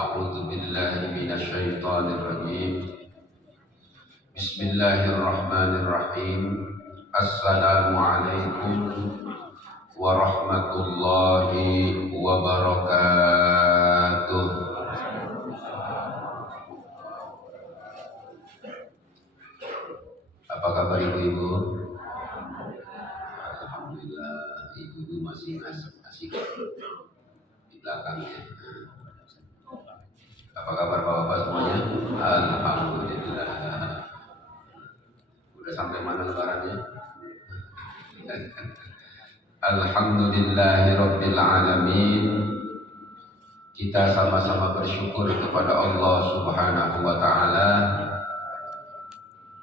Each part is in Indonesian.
أعوذ بالله من الشيطان الرجيم. بسم الله الرحمن الرحيم. السلام عليكم ورحمة الله وبركاته. Apa kabar ibu-ibu? Alhamdulillah, ibu-ibu masih asik di belakangnya. Apa kabar bapak-bapak semuanya? Alhamdulillah. Udah sampai mana lebarannya? Alhamdulillahirabbil alamin. Kita sama-sama bersyukur kepada Allah Subhanahu wa taala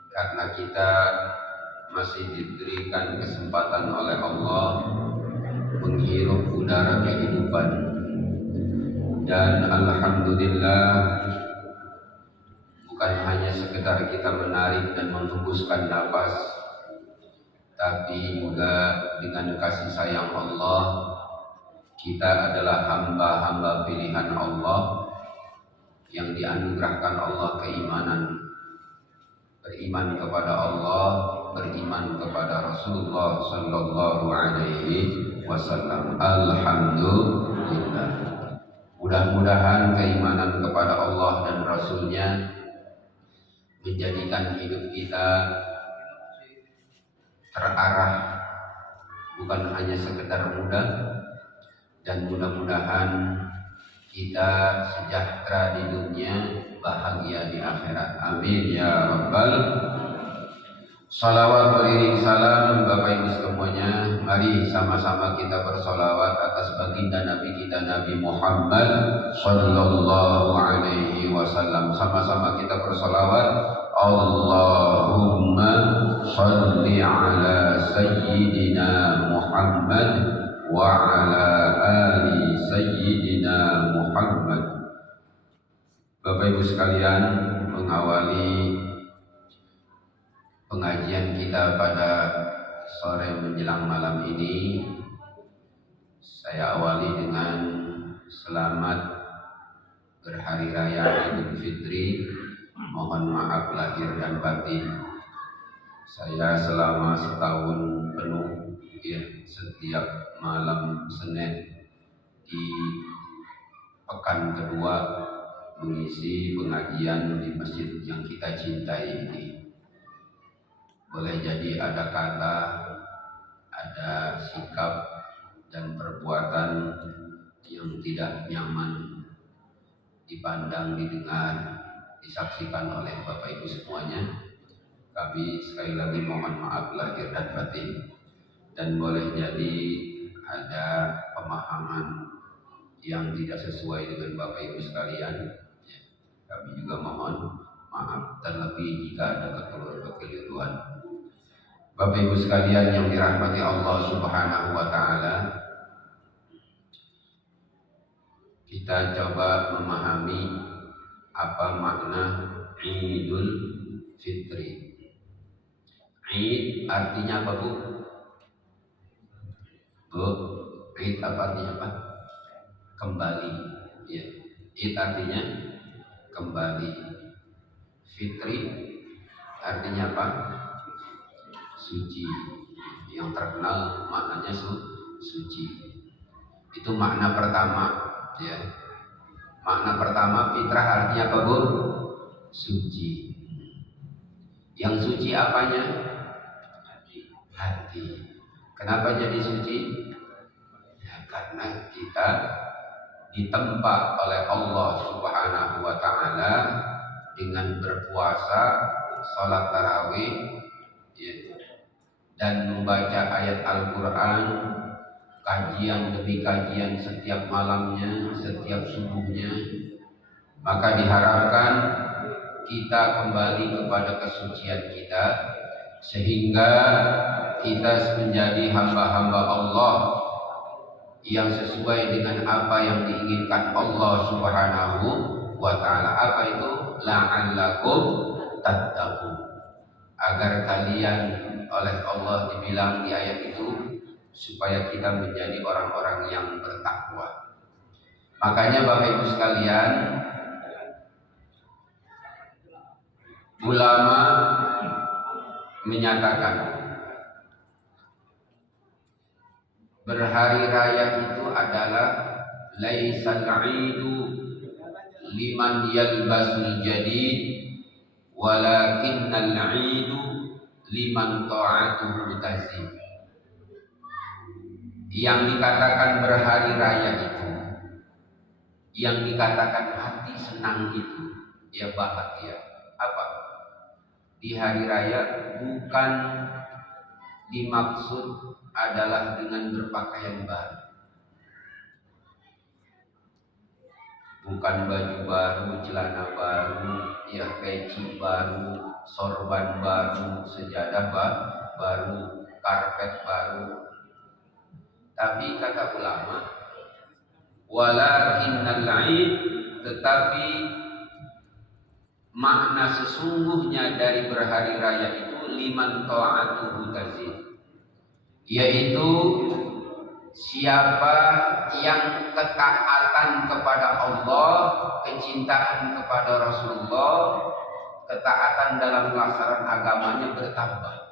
karena kita masih diberikan kesempatan oleh Allah menghirup udara kehidupan. Dan alhamdulillah, bukan hanya sekedar kita menarik dan menghembuskan nafas, tapi juga dengan kasih sayang Allah, kita adalah hamba-hamba pilihan Allah yang dianugerahkan Allah keimanan. Beriman kepada Allah, beriman kepada Rasulullah sallallahu alaihi wasallam. Alhamdulillah. Mudah-mudahan keimanan kepada Allah dan Rasulnya menjadikan hidup kita terarah, bukan hanya sekedar mudah, dan mudah-mudahan kita sejahtera di dunia, bahagia di akhirat. Amin ya rabbal. Salawat beriring salam Bapak Ibu semuanya. Mari sama-sama kita bersolawat atas baginda Nabi kita Nabi Muhammad sallallahu alaihi wasallam. Sama-sama kita bersolawat. Allahumma salli ala sayyidina Muhammad wa ala ali sayyidina Muhammad. Bapak Ibu sekalian, mengawali pengajian kita pada sore menjelang malam ini, saya awali dengan selamat berhari raya Idul Fitri. Mohon maaf lahir dan batin. Saya selama setahun penuh setiap malam Senin di pekan kedua mengisi pengajian di masjid yang kita cintai ini. Boleh jadi ada kata, ada sikap dan perbuatan yang tidak nyaman dipandang, didengar, disaksikan oleh Bapak Ibu semuanya. Kami sekali lagi mohon maaf lahir dan batin. Dan boleh jadi ada pemahaman yang tidak sesuai dengan Bapak Ibu sekalian, kami juga mohon maaf, terlebih jika ada kekeliruan. Bapak Ibu sekalian yang dirahmati Allah Subhanahu wa taala, kita coba memahami apa makna Idul Fitri. Id artinya apa, Bu? Id apa artinya apa? Kembali. Ya. Id artinya kembali. Fitri artinya apa? Suci. Yang terkenal maknanya suci. Itu makna pertama, ya. Makna pertama fitrah artinya apa, Bu? Suci. Yang suci apanya? Hati. Kenapa jadi suci? Ya, karena kita ditempa oleh Allah Subhanahu wa taala dengan berpuasa, salat tarawih, ya, dan membaca ayat Al-Quran, kajian demi kajian setiap malamnya, setiap subuhnya. Maka diharapkan kita kembali kepada kesucian kita, sehingga kita menjadi hamba-hamba Allah yang sesuai dengan apa yang diinginkan Allah Subhanahu wa ta'ala. Apa itu? La'allakum tattaqun. Agar kalian, oleh Allah dibilang di ayat itu, supaya kita menjadi orang-orang yang bertakwa. Makanya Bapak Ibu sekalian, ulama menyatakan berhari raya itu adalah laisal idu liman yalbasul jadid walakinnal idu liman ta'atuhu tazid. Yang dikatakan berhari raya itu, yang dikatakan hati senang itu, ya bahagia. Apa? Di hari raya bukan dimaksud adalah dengan berpakaian baru, bukan baju baru, celana baru, ya peci baru, sorban baru, sejadah baru, karpet baru. Tapi kata ulama, walakinnal id, tetapi makna sesungguhnya dari berhari raya itu liman ta'atuhu tazid, yaitu siapa yang ketaatan kepada Allah, kecintaan kepada Rasulullah, ketaatan dalam pelaksanaan agamanya bertambah.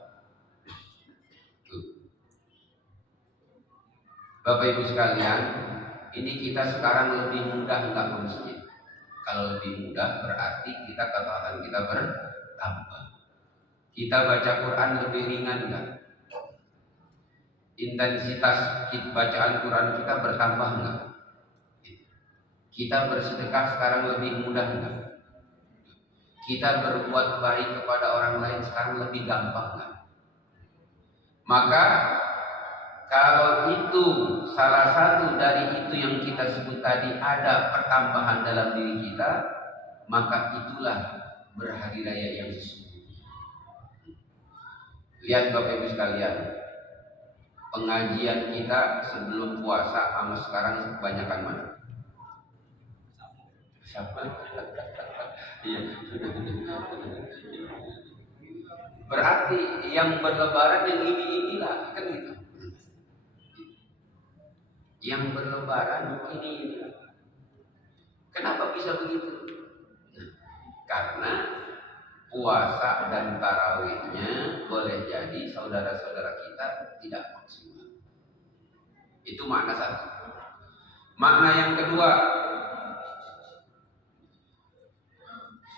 Bapak Ibu sekalian, ini kita sekarang lebih mudah enggak ke masjid? Kalau lebih mudah berarti kita ketaatan kita bertambah. Kita baca Quran lebih ringan enggak? Intensitas bacaan Quran kita bertambah enggak? Kita bersedekah sekarang lebih mudah enggak? Kita berbuat baik kepada orang lain sekarang lebih gampang enggak? Maka kalau itu salah satu dari itu yang kita sebut tadi ada pertambahan dalam diri kita, maka itulah berhari raya yang sesungguhnya. Lihat Bapak Ibu sekalian, pengajian kita sebelum puasa sama sekarang kebanyakan mana? Siapa? Iya. Berarti yang berlebaran yang ini-inilah, kan gitu. Yang berlebaran ini. Kenapa bisa begitu? Karena puasa dan tarawihnya boleh jadi saudara-saudara kita tidak maksimal. Itu makna satu. Makna yang kedua,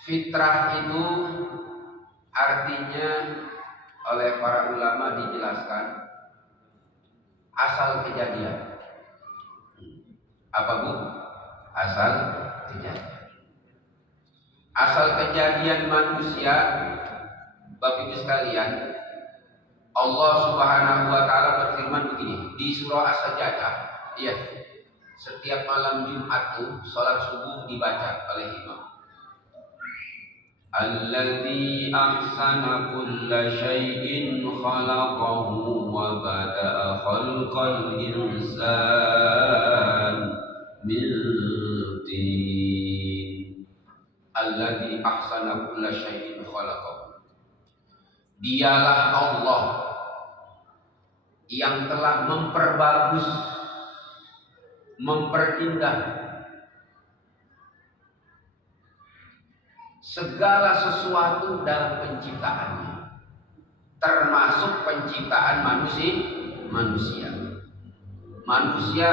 fitrah itu artinya oleh para ulama dijelaskan asal kejadian. Apa Bu? Asal kejadian. Asal kejadian manusia, Bapak Ibu sekalian, Allah Subhanahu wa taala berfirman begini di surah As-Sajdah. Iya. Setiap malam Jumat tuh salat subuh dibaca oleh imam. Alladzi ahsana kulla syai'in khalaqahu wa bada'a khalqal insan min tin. Alladzi ahsana kulla syai'in khalaqahu. Dialah Allah yang telah memperbagus, memperindah segala sesuatu dalam penciptaannya, termasuk penciptaan manusia. Manusia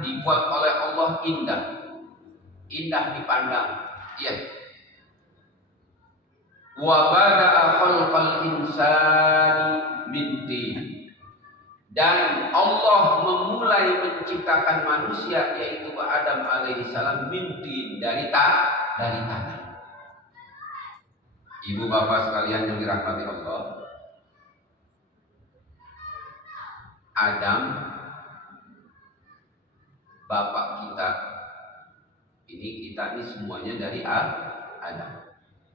dibuat oleh Allah indah dipandang. Iya. Wa bada'a khalqal insani min tin. Dan Allah memulai menciptakan manusia yaitu Adam alaihissalam min tin, dari tanah. Ibu bapak sekalian yang dirahmati Allah, Adam bapak kita ini semuanya dari Adam.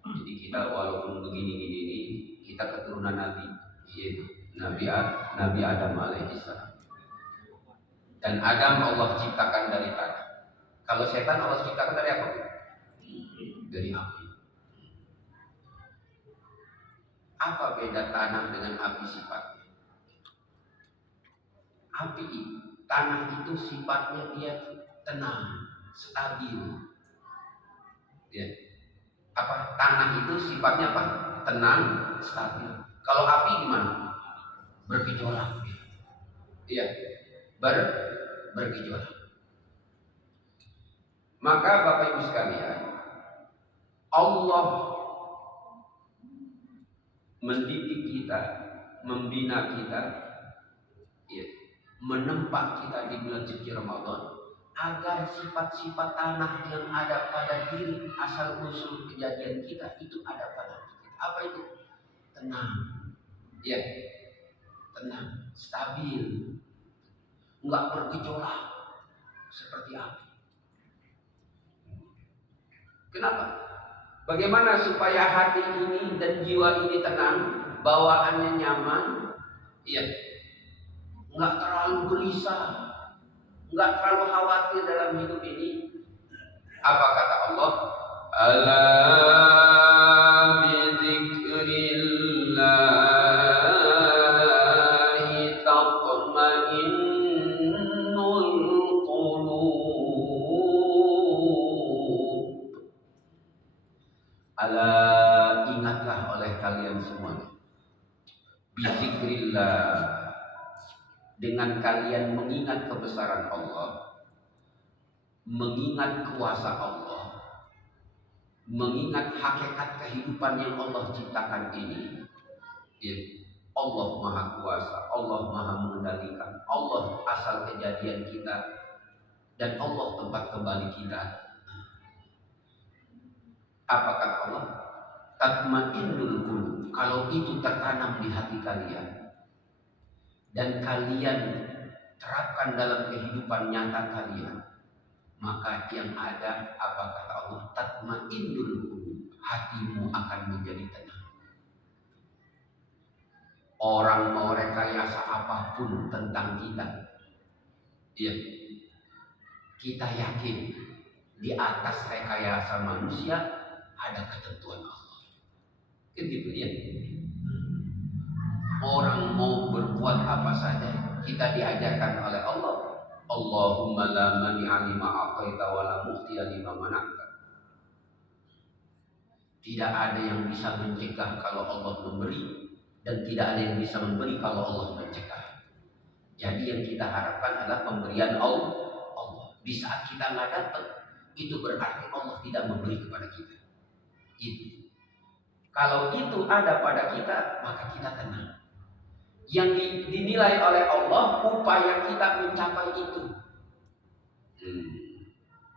Jadi kita walaupun begini-gini ini kita keturunan Nabi, yaitu Nabi Adam alaihissalam. Dan Adam Allah ciptakan dari tanah. Kalau setan Allah ciptakan dari apa? Dari api. Apa beda tanah dengan api sifatnya? Tanah itu sifatnya dia tenang, stabil. Ya. Apa? Tanah itu sifatnya apa? Tenang, stabil. Kalau api gimana? Bergejolak. Iya, bergejolak. Maka Bapak Ibu sekalian, Allah mendidik kita, membina kita, ya, menempa kita di bulan suci Ramadan agar sifat-sifat tanah yang ada pada diri asal usul kejadian kita itu ada pada kita. Apa itu? Tenang, ya, tenang, stabil, nggak bergejolak seperti api. Kenapa? Bagaimana supaya hati ini dan jiwa ini tenang, bawaannya nyaman, ya, nggak terlalu gelisah, nggak terlalu khawatir dalam hidup ini. Apa kata Allah? Ala bidzikrillahi tatma'innul qulub. Ala, ingatlah oleh kalian semuanya. Bizikrillah, dengan kalian mengingat kebesaran Allah, mengingat kuasa Allah, mengingat hakikat kehidupan yang Allah ciptakan ini. Ya, Allah Maha Kuasa, Allah Maha Mengendalikan, Allah asal kejadian kita, dan Allah tempat kembali kita. Apa kata Allah? Tatma'innul qulub. Kalau itu tertanam di hati kalian dan kalian terapkan dalam kehidupan nyata kalian, maka yang ada, apa kata Allah? Tatma'innul qulub. Hatimu akan menjadi tenang. Orang mau rekayasa apapun tentang kita, ya, kita yakin di atas rekayasa manusia ada ketentuan Allah. Gitu ya. Orang mau berbuat apa saja, kita diajarkan oleh Allah. Allahumma la mani'a lima a'taita wa la mu'tiya lima mana'ta. Tidak ada yang bisa mencegah kalau Allah memberi, dan tidak ada yang bisa memberi kalau Allah mencegah. Jadi yang kita harapkan adalah pemberian Allah. Di saat kita nggak dapat, itu berarti Allah tidak memberi kepada kita. Itu. Kalau itu ada pada kita, maka kita tenang. Yang dinilai oleh Allah upaya kita mencapai itu.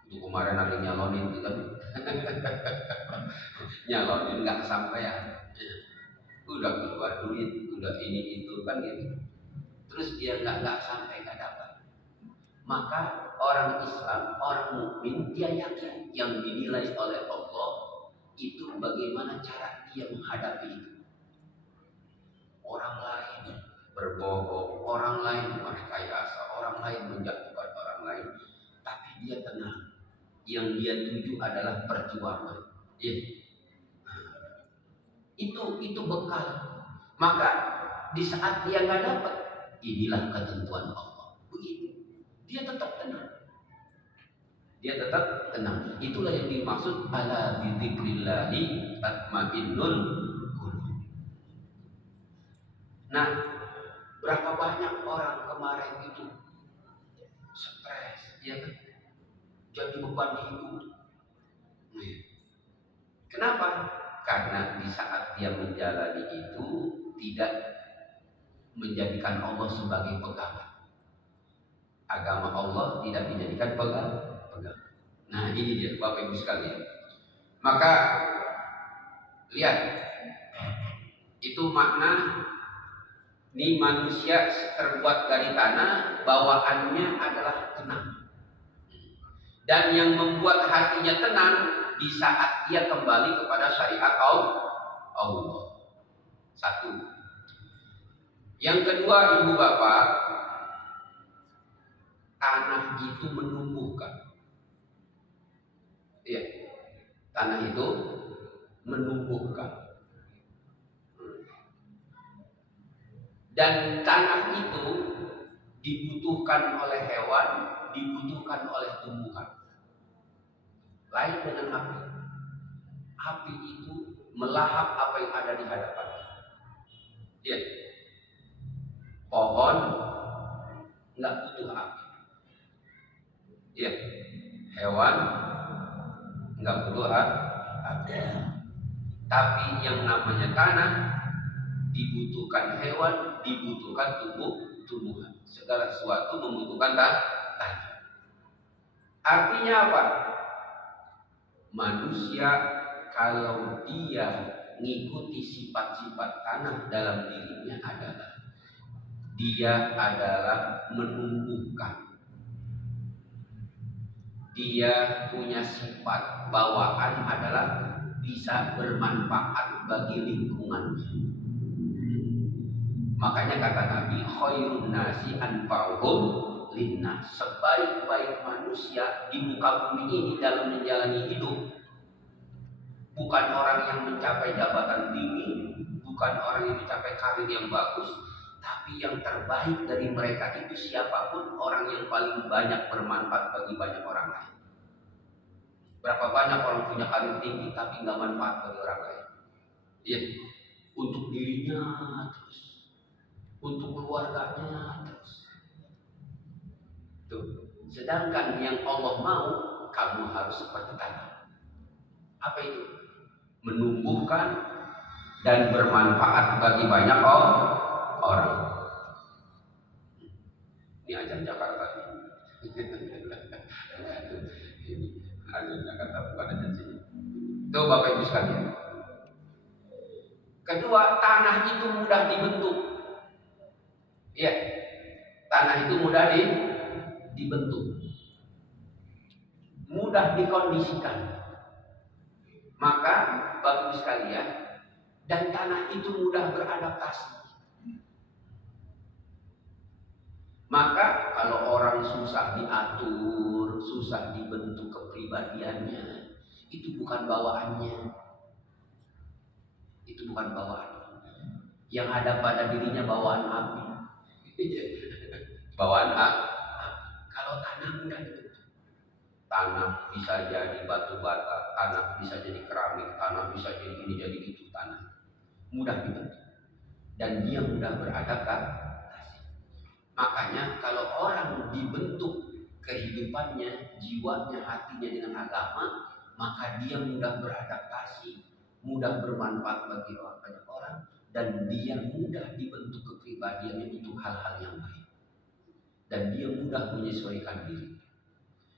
Itu kemarin ada nyalonin itu kan. Nyalonin nggak kesampaian. Udah keluar duit, udah ini itu kan gitu. Terus dia nggak sampai, nggak dapat. Maka orang Islam, orang mukmin, dia yakin yang dinilai oleh Allah itu bagaimana cara dia menghadapi itu. Orang lain berbohong, orang lain merekayasa, orang lain menjatuhkan orang lain, tapi dia tenang. Yang dia tuju adalah perjuangan. Ya. Itu bekal. Maka di saat dia nggak dapat, inilah ketentuan Allah. Begitu. Dia tetap tenang. Dia tetap tenang. Itulah yang dimaksud ala bidzikrillahi tatma'innul qulub. Nah, berapa banyak orang kemarin itu stres, ya kan? Jadi beban hidup. Kenapa? Karena di saat dia menjalani itu tidak menjadikan Allah sebagai pegangan. Agama Allah tidak dijadikan pegangan. Nah, ini dia Bapak Ibu sekalian. Maka lihat, itu makna ini manusia terbuat dari tanah, bawaannya adalah tenang. Dan yang membuat hatinya tenang di saat dia kembali kepada syariat Allah. Satu. Yang kedua, Ibu Bapak, tanah itu menumbuhkan. Iya, tanah itu menumbuhkan. Dan tanah itu dibutuhkan oleh hewan, dibutuhkan oleh tumbuhan. Lain dengan api. Api itu melahap apa yang ada di hadapannya. Ya. Pohon nggak butuh api. Ya. Hewan nggak butuh api. Tapi yang namanya tanah dibutuhkan hewan, dibutuhkan tumbuhan. Segala sesuatu membutuhkan tanah. Artinya apa? Manusia kalau dia mengikuti sifat-sifat tanah dalam dirinya adalah dia adalah menumbuhkan. Dia punya sifat bawaan adalah bisa bermanfaat bagi lingkungannya. Makanya kata Nabi, khairun nasi anfa'uhum linnas. Sebaik-baik manusia di muka bumi ini dalam menjalani hidup bukan orang yang mencapai jabatan tinggi, bukan orang yang mencapai karir yang bagus, tapi yang terbaik dari mereka itu siapapun orang yang paling banyak bermanfaat bagi banyak orang lain. Berapa banyak orang punya karir tinggi tapi nggak manfaat bagi orang lain? Iya, untuk dirinya terus, untuk keluarganya terus. Tuh. Sedangkan yang Allah mau, kamu harus seperti tanah. Apa itu? Menumbuhkan dan bermanfaat bagi banyak orang. Ini ajar Jakarta. Ini ajar Jakarta bukan ajar sini. Itu Bapak Ibu sekalian. Kedua, tanah itu mudah dibentuk. Iya, tanah itu mudah dibentuk, mudah dikondisikan. Maka Bapak Ibu sekalian, dan tanah itu mudah beradaptasi. Maka kalau orang susah diatur, susah dibentuk kepribadiannya, itu bukan bawaannya. Itu bukan bawaan. Yang ada pada dirinya bawaan api. Bawaan api. Kalau tanah mudah dibentuk. Tanah bisa jadi batu bata, tanah bisa jadi keramik, tanah bisa jadi ini jadi itu, tanah mudah dibentuk. Dan dia mudah beradaptasi. Makanya kalau orang dibentuk kehidupannya, jiwanya, hatinya dengan agama, maka dia mudah beradaptasi, mudah bermanfaat bagi banyak orang, dan dia mudah dibentuk kepribadiannya untuk hal-hal yang baik. Dan dia mudah menyesuaikan diri.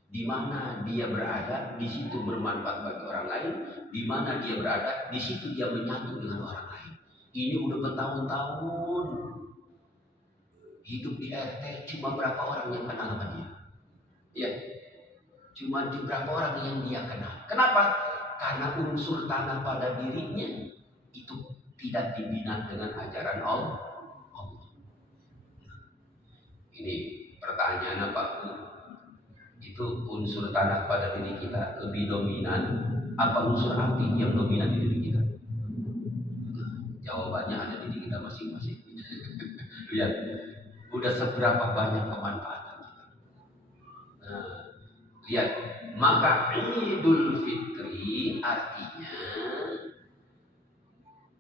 Di mana dia berada, di situ bermanfaat bagi orang lain. Di mana dia berada, di situ dia menyatu dengan orang lain. Ini udah bertahun-tahun hidup di RT, cuma berapa orang yang kenal sama dia? Ya, cuma di berapa orang yang dia kenal. Kenapa? Karena unsur tanah pada dirinya itu tidak dibina dengan ajaran Allah. Ini pertanyaan Pak Bu. Itu unsur tanah pada diri kita lebih dominan apa unsur api yang dominan di diri kita? Jawabannya ada di diri kita masing-masing. Lihat, udah seberapa banyak kemanfaatan kita. Nah, lihat, maka Idul Fitri artinya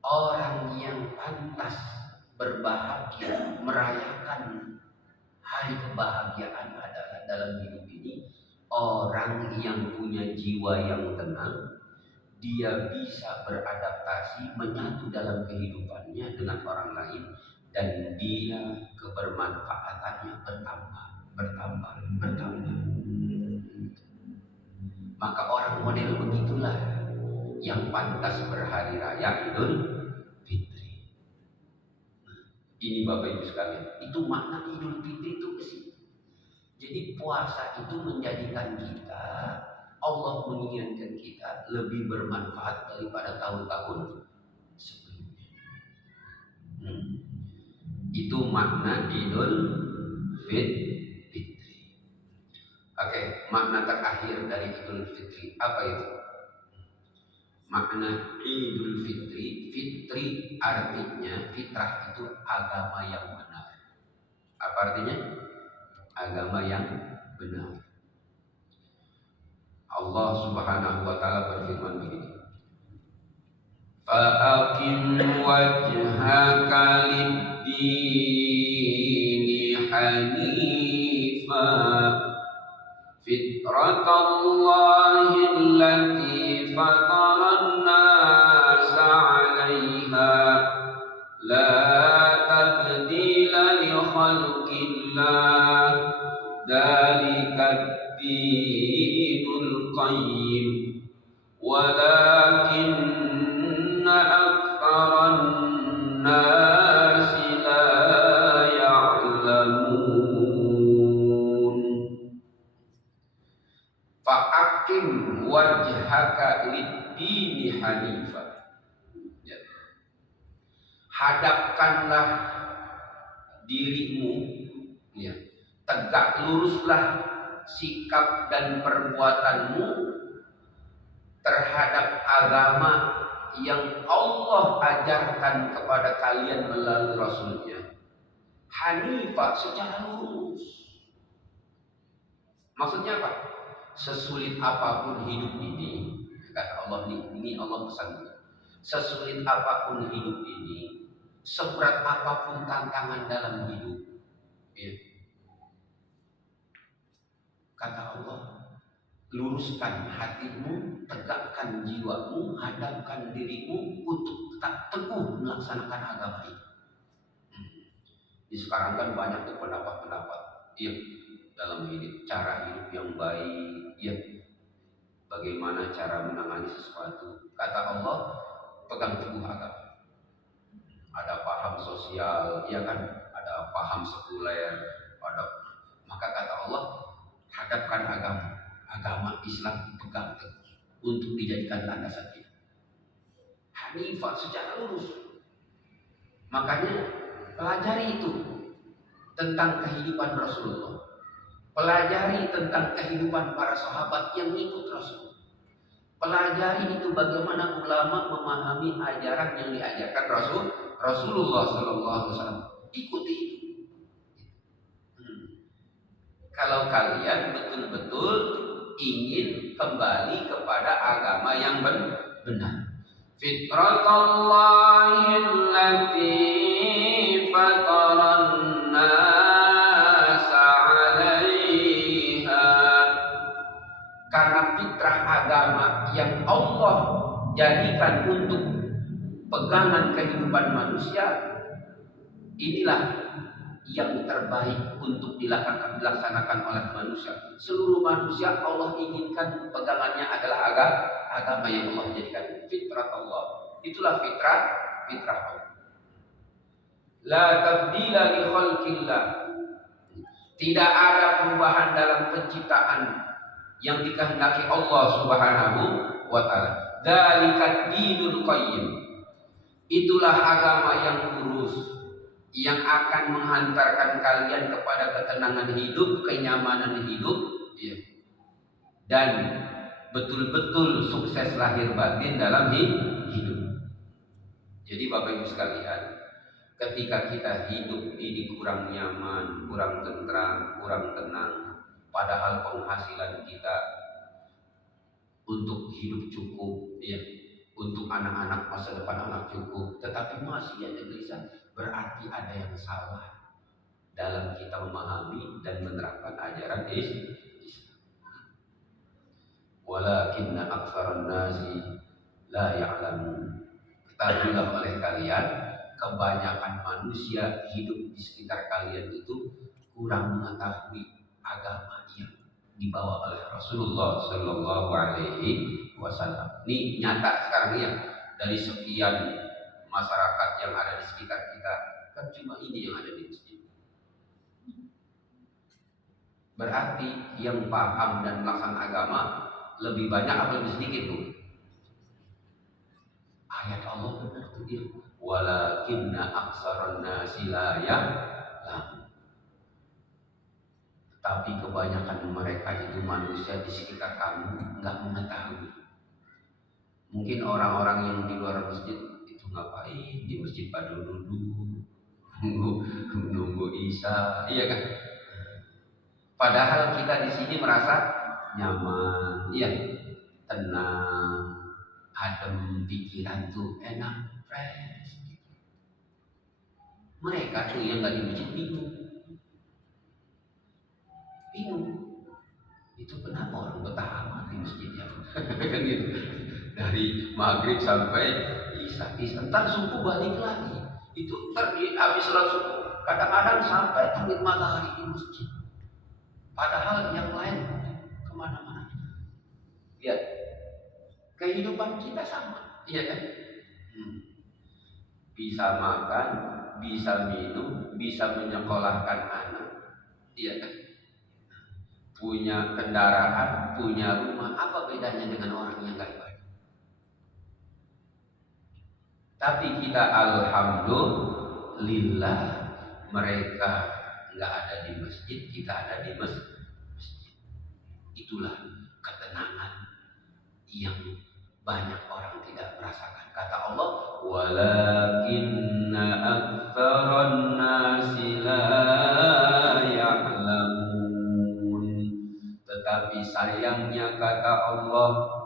orang yang pantas berbahagia, merayakan hari kebahagiaan adalah dalam hidup ini orang yang punya jiwa yang tenang. Dia bisa beradaptasi, menyatu dalam kehidupannya dengan orang lain, dan dia kebermanfaatannya bertambah. Maka orang model begitulah yang pantas berhari raya Idul Fitri. Ini Bapak Ibu sekalian, itu makna Idul Fitri itu ke situ. Jadi puasa itu menjadikan kita, Allah menginginkan kita lebih bermanfaat daripada tahun-tahun sebelumnya. Itu makna Idul Fitri. Oke, makna terakhir dari Idul Fitri apa itu? Makna Idul Fitri, fitri artinya fitrah itu agama yang benar. Apa artinya? Agama yang benar. Allah Allah Subhanahu wa taala berfirman begini. Fa'aqim wajhaka lid-dini hanifa fitratallahi allati fataran nasa 'alaiha la tabdila li khalqillah dzalika ad-dinul qayyim walakinna aktsaran nasi la ya'lamun. Fa'akim wajhaka lid-dini hanifa, ya. Hadapkanlah dirimu, ya. Tegak luruslah sikap dan perbuatanmu terhadap agama yang Allah ajarkan kepada kalian melalui Rasulnya. Hanifah, secara lurus. Maksudnya apa? Sesulit apapun hidup ini, kata Allah, ini Allah pesan. Sesulit apapun hidup ini, seberat apapun tantangan dalam hidup, ya. Kata Allah, luruskan hatimu, tegakkan jiwamu, hadapkan dirimu untuk tetap teguh melaksanakan agama ini. Di sekarang kan banyak tuh pendapat-pendapat, iya, dalam hidup, cara hidup yang baik, iya, bagaimana cara menangani sesuatu. Kata Allah, pegang teguh agama. Ada paham sosial, iya kan, ada paham sekuler, maka kata Allah, hadapkan agama Islam, pegang teguh untuk dijadikan landasan hidup. Hanifah, secara lurus. Makanya pelajari itu tentang kehidupan Rasulullah. Pelajari tentang kehidupan para sahabat yang ikut Rasul. Pelajari itu bagaimana ulama memahami ajaran yang diajarkan Rasulullah SAW. Ikuti itu. Kalau kalian betul-betul ingin kembali kepada agama yang benar. Fitratallahi allati fataran nasa 'alaiha. Karena fitrah agama yang Allah jadikan untuk pegangan kehidupan manusia, inilah yang terbaik untuk dilaksanakan oleh manusia. Seluruh manusia Allah inginkan pegangannya adalah agama yang Allah jadikan fitrah Allah. Itulah fitrah Allah. La tabdila li khalqillah. Tidak ada perubahan dalam penciptaan yang dikehendaki Allah Subhanahu wa taala. Dzalika dinul qayyim. Itulah agama yang lurus, yang akan menghantarkan kalian kepada ketenangan hidup, kenyamanan hidup, ya. Dan betul-betul sukses lahir batin dalam hidup. Jadi Bapak Ibu sekalian, ketika kita hidup ini kurang nyaman, kurang tentram, kurang tenang, padahal penghasilan kita untuk hidup cukup, ya, untuk anak-anak masa depan anak cukup, tetapi masih ada gelisah, berarti ada yang salah dalam kita memahami dan menerapkan ajaran Islam. Walakinna aktsaran nasi la ya'lamun. Ketahuilah oleh kalian, kebanyakan manusia hidup di sekitar kalian itu kurang mengetahui agama yang dibawa oleh Rasulullah Sallallahu Alaihi Wasallam. Ini nyata sekarang ya, dari sekian masyarakat yang ada di sekitar kita, kan cuma ini yang ada di masjid. Berarti yang paham dan melaksanakan agama lebih banyak atau lebih sedikit tuh? Ayat Allah benar tuh dia. Walakinna aktsaran nasi la ya'lamun. Tapi kebanyakan mereka itu manusia di sekitar kamu nggak mengetahui. Mungkin orang-orang yang di luar masjid itu ngapain di masjid pada duduk nunggu Isya, iya kan? Padahal kita di sini merasa nyaman, iya. tenang, adem, pikiran tuh enak, fresh. Mereka tuh yang nggak di masjid bingung. Itu kenapa orang betah amat di masjid ya? Kan gitu. Dari maghrib sampai isya, ntar subuh balik lagi. Itu ntar habis sholat subuh, kadang-kadang sampai terbit matahari di masjid. Padahal yang lain kemana-mana. Ya, kehidupan kita sama, iya kan? Bisa makan, bisa minum, bisa menyekolahkan anak, iya kan? Punya kendaraan, punya rumah, apa bedanya dengan orang yang gak ibadah? Tapi kita alhamdulillah mereka nggak ada di masjid, kita ada di masjid. Itulah ketenangan yang banyak orang tidak merasakan. Kata Allah, walakinna aktsaran nasi la ya'lamun. Tetapi sayangnya kata Allah,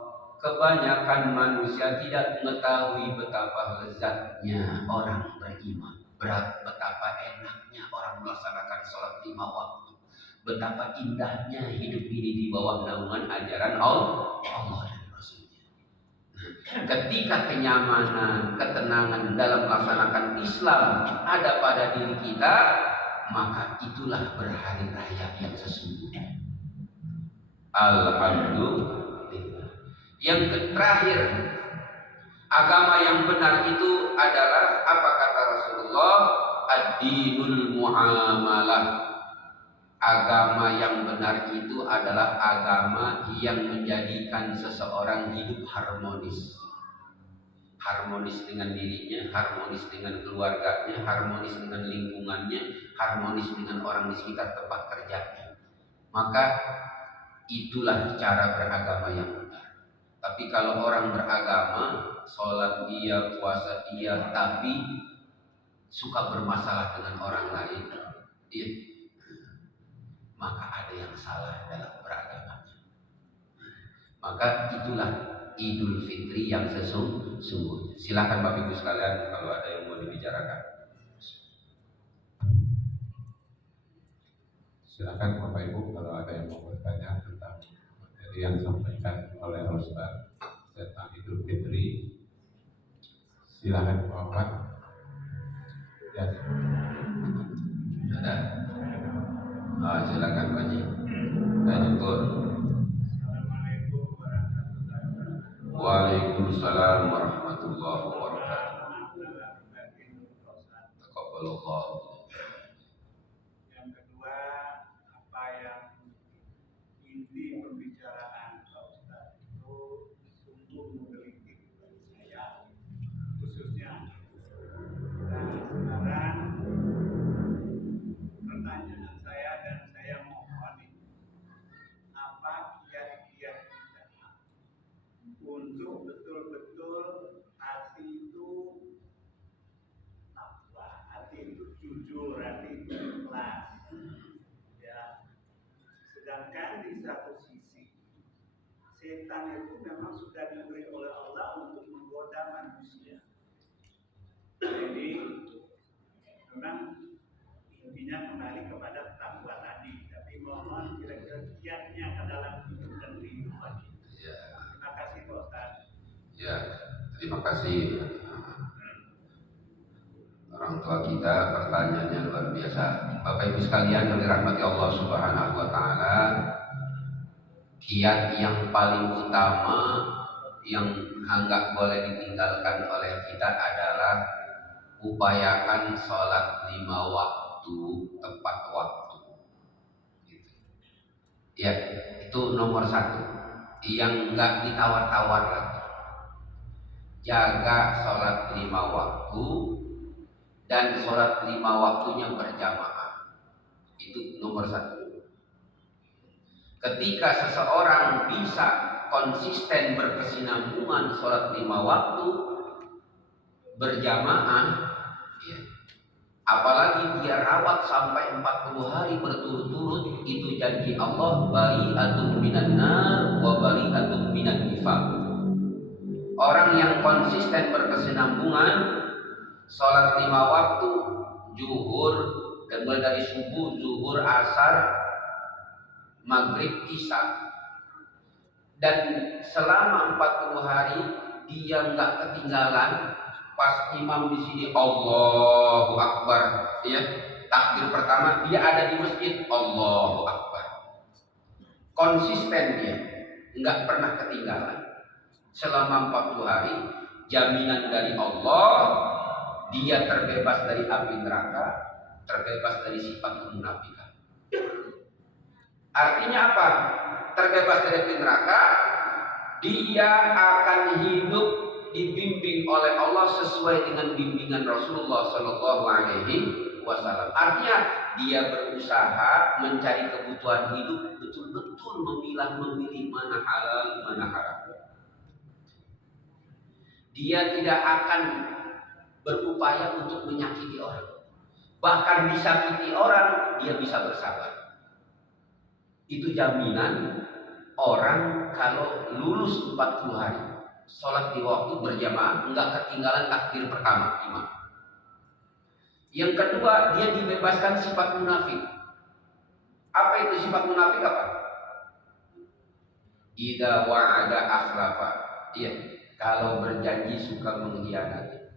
kebanyakan manusia tidak mengetahui betapa lezatnya orang beriman, betapa enaknya orang melaksanakan sholat 5 waktu, betapa indahnya hidup ini di bawah naungan ajaran Allah dan Rasulnya. Ketika kenyamanan, ketenangan dalam melaksanakan Islam ada pada diri kita, maka itulah berhari raya yang sesungguhnya. Alhamdulillah. Yang terakhir, agama yang benar itu adalah apa kata Rasulullah? Ad-dinul muamalah. Agama yang benar itu adalah agama yang menjadikan seseorang hidup harmonis. Harmonis dengan dirinya, harmonis dengan keluarganya, harmonis dengan lingkungannya, harmonis dengan orang di sekitar tempat kerjanya. Maka itulah cara beragama yang benar. Tapi kalau orang beragama, sholat iya, puasa iya, tapi suka bermasalah dengan orang lain, iya, maka ada yang salah dalam beragamanya. Maka itulah Idul Fitri yang sesungguhnya. Silakan Bapak Ibu sekalian kalau ada yang mau dibicarakan. Silakan Bapak Ibu kalau ada yang mau bertanya tentang materi yang disampaikan oleh Ustaz tentang Idul Fitri. Silakan Bapak. Ya. Ada? Silakan Pak Haji. Lanjut. Waalaikumsalam warahmatullahi wabarakatuh. Taqabbalallah. Yang kedua, apa yang inti pembicaraan Pak Ustaz itu sungguh menggelitik bagi saya, khususnya. Dan sekarang pertanyaan saya dan saya mohon apa kiat-kiat kita untuk betul-betul hati itu takwa, hati itu jujur, hati itu ikhlas. Ya. Sedangkan di satu sisi setan itu memang sudah diberi oleh Allah untuk menggoda manusia. Jadi memang intinya kembali kepada takwa tadi. Tapi mohon kira-kira kiatnya ke dalam hidup dan kehidupan. Ya. Terima kasih Pak Ustaz. Ya, terima kasih. Orang tua kita pertanyaannya luar biasa. Bapak Ibu sekalian yang dirahmati Allah Subhanahu wa taala, kiat yang paling utama yang enggak boleh ditinggalkan oleh kita adalah upayakan sholat 5 waktu tepat waktu. Gitu. Ya, itu nomor 1. Yang enggak ditawar-tawar lagi. Jaga sholat 5 waktu dan sholat 5 waktunya berjamaah. Itu nomor 1. Ketika seseorang bisa konsisten berkesinambungan sholat 5 waktu berjamaah, ya, Apalagi dia rawat sampai 40 hari berturut-turut, itu janji Allah, bari'atun minan nar wa bari'atun minan nifaq. Orang yang konsisten berkesinambungan, sholat 5 waktu, zuhur, dan mulai dari subuh, zuhur, asar, maghrib, isya, dan selama 40 hari dia nggak ketinggalan. Pas imam di sini Allahu Akbar, ya, takbir pertama dia ada di masjid, Allahu Akbar. Konsisten dia, nggak pernah ketinggalan. Selama 40 hari, jaminan dari Allah, dia terbebas dari api neraka, terbebas dari sifat kemunafikan. Artinya apa? Terbebas dari api neraka, dia akan hidup dibimbing oleh Allah sesuai dengan bimbingan Rasulullah Shallallahu Alaihi Wasallam. Artinya dia berusaha mencari kebutuhan hidup, betul-betul memilih mana halal, mana haram. Dia tidak akan berupaya untuk menyakiti orang. Bahkan disakiti orang, dia bisa bersabar. Itu jaminan orang kalau lulus 40 hari. Sholat di waktu berjamaah, enggak ketinggalan takbir pertama imam. Yang kedua, dia dibebaskan sifat munafik. Apa itu sifat munafik apa? Idza wa'ada akhlafa. Iya, kalau berjanji suka mengkhianati.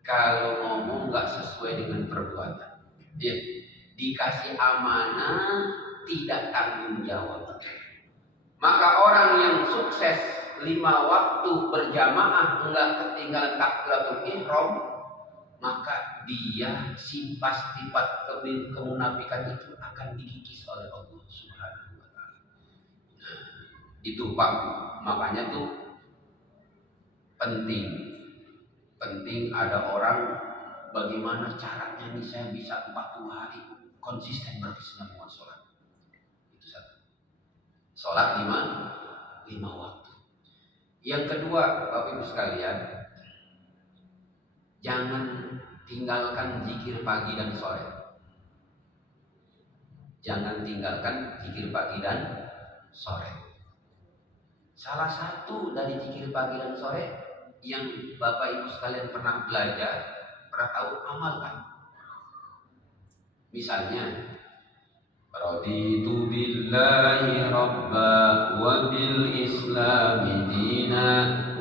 Kalau ngomong enggak sesuai dengan perbuatan. Iya, dikasih amanah tidak tanggung jawab. Maka orang yang sukses 5 waktu berjamaah enggak ketinggalan takbiratul ihram, maka dia sifat kemunafikan itu akan dikikis oleh Allah Subhanahu wa taala. Itu Pak, makanya tuh penting ada orang bagaimana caranya nih saya bisa 40 hari konsisten berkesinambungan sholat. Sholat 5 waktu. Yang kedua, Bapak Ibu sekalian, jangan tinggalkan zikir pagi dan sore. Jangan tinggalkan zikir pagi dan sore. Salah satu dari zikir pagi dan sore yang Bapak Ibu sekalian pernah belajar, pernah tahu, amalkan. Misalnya, raditu billahi rabba wa bil islami dina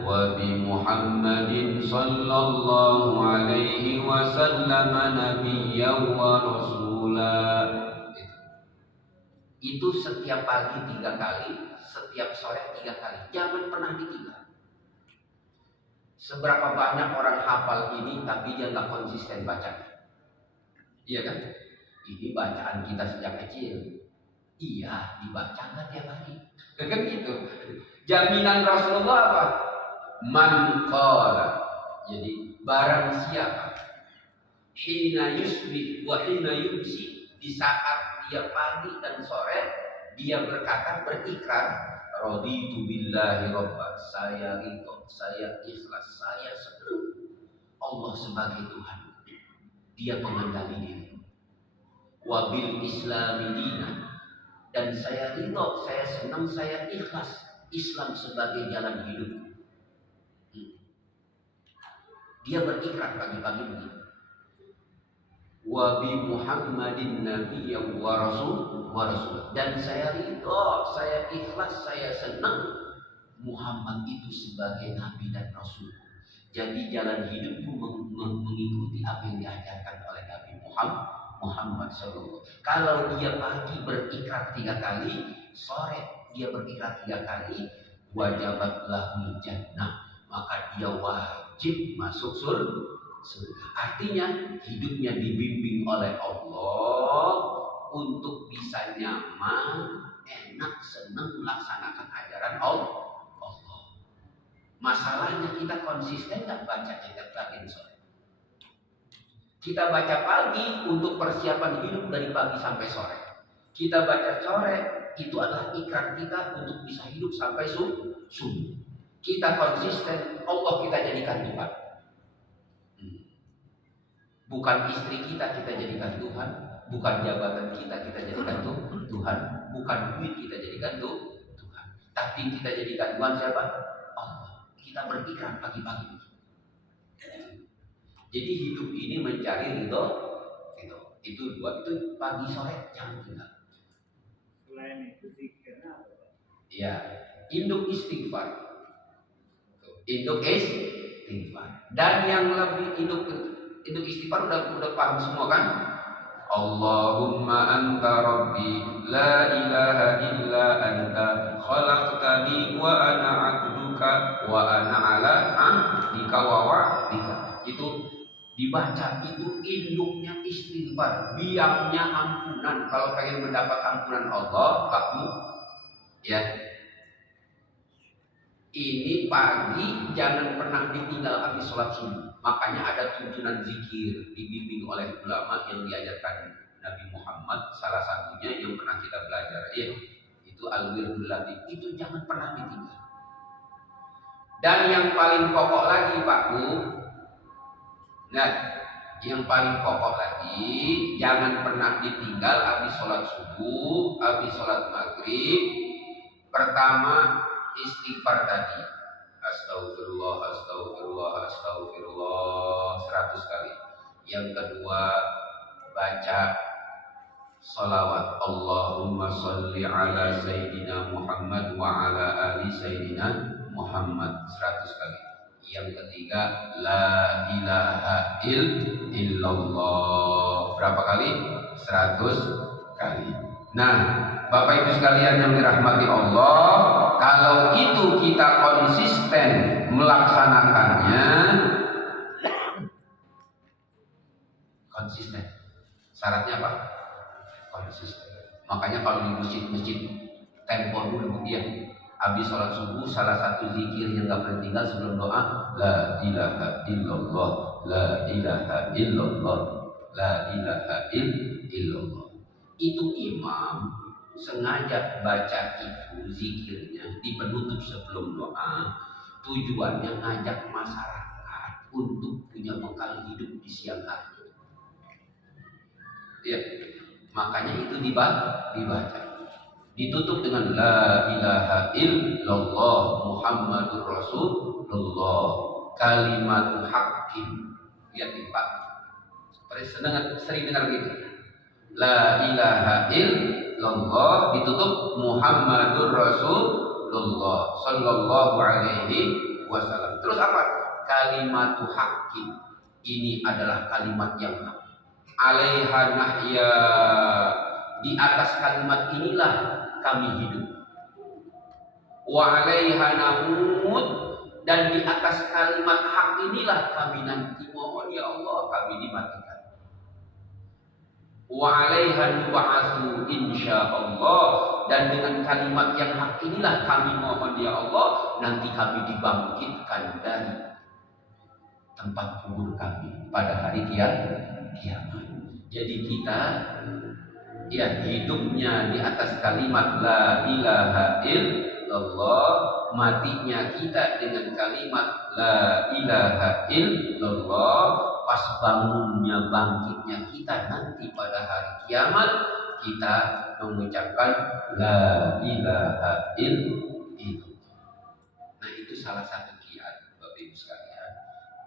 wa bi Muhammadin sallallahu alaihi wasallam nabiyyan wa rasula. Itu setiap pagi 3 kali, setiap sore 3 kali. Jangan pernah ditinggal. Seberapa banyak orang hafal ini tapi dia nggak konsisten bacanya. Iya kan? Ini bacaan kita sejak kecil. Iya, dibaca nggak tiap hari. Kan gitu. Jaminan Rasulullah apa? Man qala. Jadi barang siapa hina yusbih wa hina yumsi, di saat dia pagi dan sore dia berkata, berikrar, raditu billahi rabba, saya ridho, saya ikhlas, saya senang Allah sebagai Tuhan. Dia pengendali diri. Wabil islami dina, dan saya ridho, saya senang, saya ikhlas Islam sebagai jalan hidup. Dia berikrar pagi-pagi begitu. Wabi Muhammadin nabiyyan wa rasul, dan saya ridho, saya ikhlas, saya senang Muhammad itu sebagai nabi dan rasul. Jadi jalan hidupku mengikuti apa yang diajarkan oleh Nabi Muhammad SAW. Kalau dia pagi berikrar 3 kali, sore dia berikrar 3 kali, wajabat lahul jannah, maka dia wajib masuk surga. Artinya hidupnya dibimbing oleh Allah untuk bisa nyaman, enak, senang melaksanakan ajaran Allah. Masalahnya kita konsisten nggak baca tiap pagi sore. Kita baca pagi untuk persiapan hidup dari pagi sampai sore. Kita baca sore itu adalah ikrar kita untuk bisa hidup sampai subuh. Kita konsisten, Allah kita jadikan Tuhan. Bukan istri kita jadikan Tuhan, bukan jabatan kita jadikan Tuhan, bukan duit kita jadikan Tuhan. Tapi kita jadikan Tuhan siapa? Allah. Kita berpikiran pagi-pagi. Jadi hidup ini mencari ridho. Itu dua, itu pagi sore jangan tinggal. Selain itu zikir apa? Ya, induk istighfar. Induk istighfar. Dan yang lebih induk istighfar udah paham semua kan? Allahumma anta rabbi la ilaha illa anta khalaqtani wa ana 'abduka wa ana 'ala ahdika wa wa'dika. Itu dibaca, itu induknya istighfar, biangnya ampunan. Kalau pengen mendapat ampunan Allah, kamu ya ini pagi jangan pernah ditinggal habis sholat subuh. Makanya ada tuntunan zikir dibimbing oleh ulama yang diajarkan Nabi Muhammad. Salah satunya yang pernah kita belajar ya, itu al-wirdul latif. Itu jangan pernah ditinggal. Dan yang paling pokok lagi Pak Bu, nah, yang paling pokok lagi, jangan pernah ditinggal habis sholat subuh, habis sholat maghrib. Pertama, istighfar tadi. Astagfirullah, astagfirullah, astagfirullah 100 kali. Yang kedua, baca salawat. Allahumma sholli ala Sayyidina Muhammad wa ala ali Sayyidina Muhammad 100 kali. Yang ketiga, la ilaha illallah. Berapa kali? 100 kali. Nah, Bapak Ibu sekalian yang dirahmati Allah, kalau itu kita konsisten melaksanakannya, konsisten. Syaratnya apa? Konsisten. Makanya kalau di masjid-masjid tempo dulu dia habis sholat subuh, salah satu zikir yang gak boleh tinggal sebelum doa, la ilaha illallah, la ilaha illallah, la ilaha illallah. Itu imam sengaja baca itu zikirnya di penutup sebelum doa, tujuannya ngajak masyarakat untuk punya bekal hidup di siang hari. Ya, makanya itu dibaca. Ditutup dengan la ilaha illallah Muhammadur Rasulullah kalimatu haqqin. Lihat ini Pak, sering dengar gitu. La ilaha illallah ditutup Muhammadur Rasulullah sallallahu alaihi wasallam. Terus apa? Kalimatu haqqin. Ini adalah kalimat yang hak. Alaiha nahya. Di atas kalimat inilah kami hidup. Wa 'alaiha namut, dan di atas kalimat hak inilah kami nanti mohon ya Allah kami dimatikan. Wa 'alaiha nub'atsu insyaallah, dan dengan kalimat yang hak inilah kami mohon ya Allah nanti kami dibangkitkan dari tempat kubur kami pada hari kiamat. Jadi kita ya hidupnya di atas kalimat la ilaha illallah, matinya kita dengan kalimat la ilaha illallah, pas bangunnya bangkitnya kita nanti pada hari kiamat kita mengucapkan la ilaha illallah. Nah itu salah satu kiat Bapak Ibu sekalian,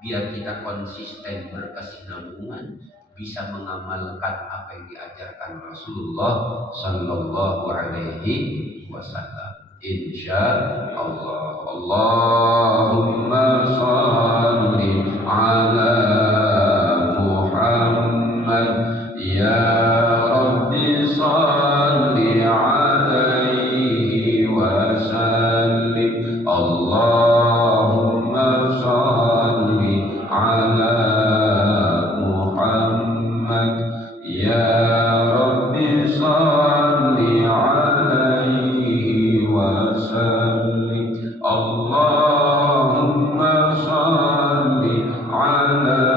biar kita konsisten berkesinambungan, bisa mengamalkan apa yang diajarkan Rasulullah sallallahu alaihi wasallam. Insyaallah. Allahumma shalli ala Muhammad ya Rabbi shalli alaihi wasallim. Allahumma shalli ala ya Rabbi salli alaihi wasallim. Allahumma salli ala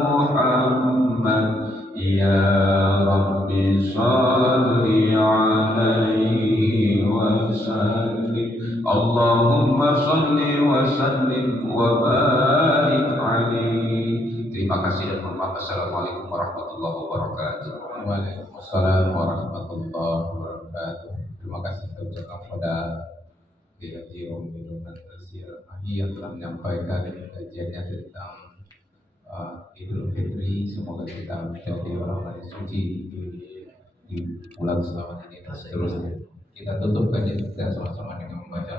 Muhammad ya Rabbi salli alaihi wasallim. Allahumma salli wa sallim wa barik alaihi. Terima kasih dan Wassalamualaikum warahmatullahi wabarakatuh. Waalaikumsalam warahmatullahi wabarakatuh. Terima kasih kepada Kiai Haji Om Inunan Tasir yang telah menyampaikan kajiannya tentang Idul Fitri. Semoga kita menjadi orang-orang yang suci di bulan selamat ini dan seterusnya. Kita tutup kajian kita sama-sama dengan membaca